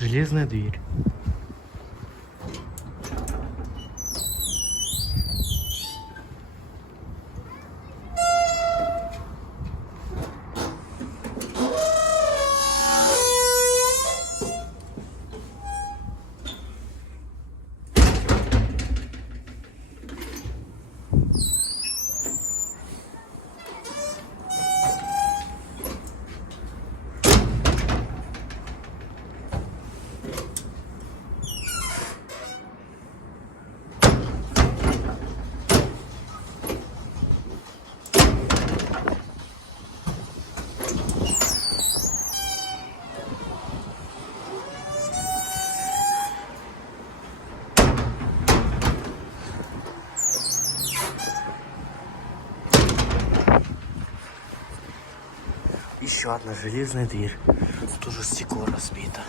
Железная дверь. Еще одна железная дверь. Тут уже стекло разбито.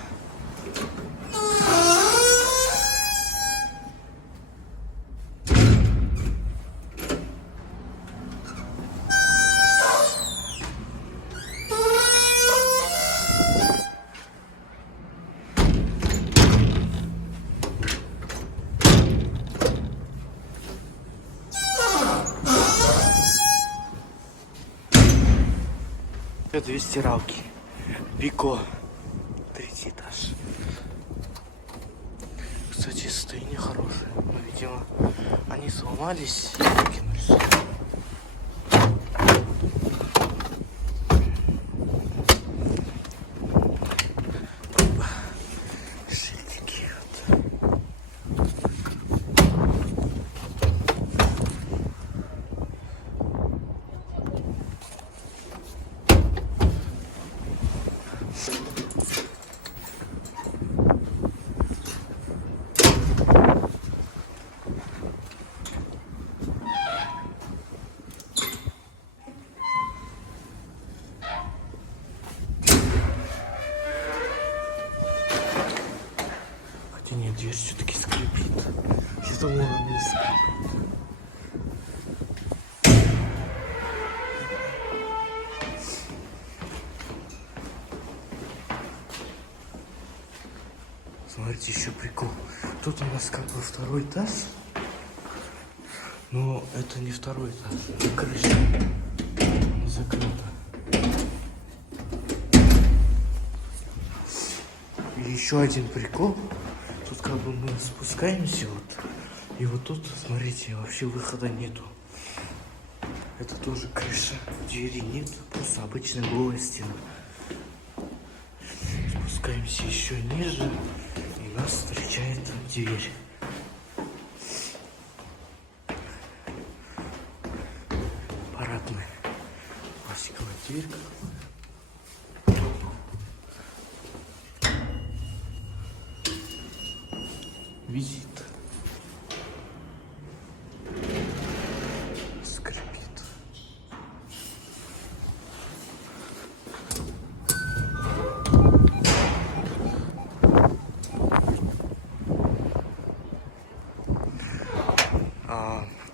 Две стиралки. Пико. 3-й этаж. Кстати, состояние хорошее. Но, видимо, они сломались и выкинулись. Шильдики. Хотя нет, дверь все-таки скрипит. Я думал, он не скрипит. Смотрите, еще прикол. Тут у нас как бы 2-й этаж. Но это не 2-й этаж. Это крыша. Закрыта. И еще один прикол. Тут как бы мы спускаемся вот. И вот тут, смотрите, вообще выхода нету. Это тоже крыша. Двери нет. Просто обычная голая стена. Спускаемся еще ниже. И нас встречает дверь. Парадная. Пластиковая дверь. Визит. Скрипит.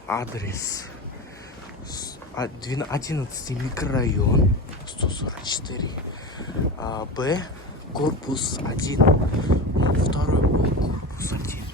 Адрес 11 микрорайон 144 Б, корпус 1. 2-й блок, корпус 1.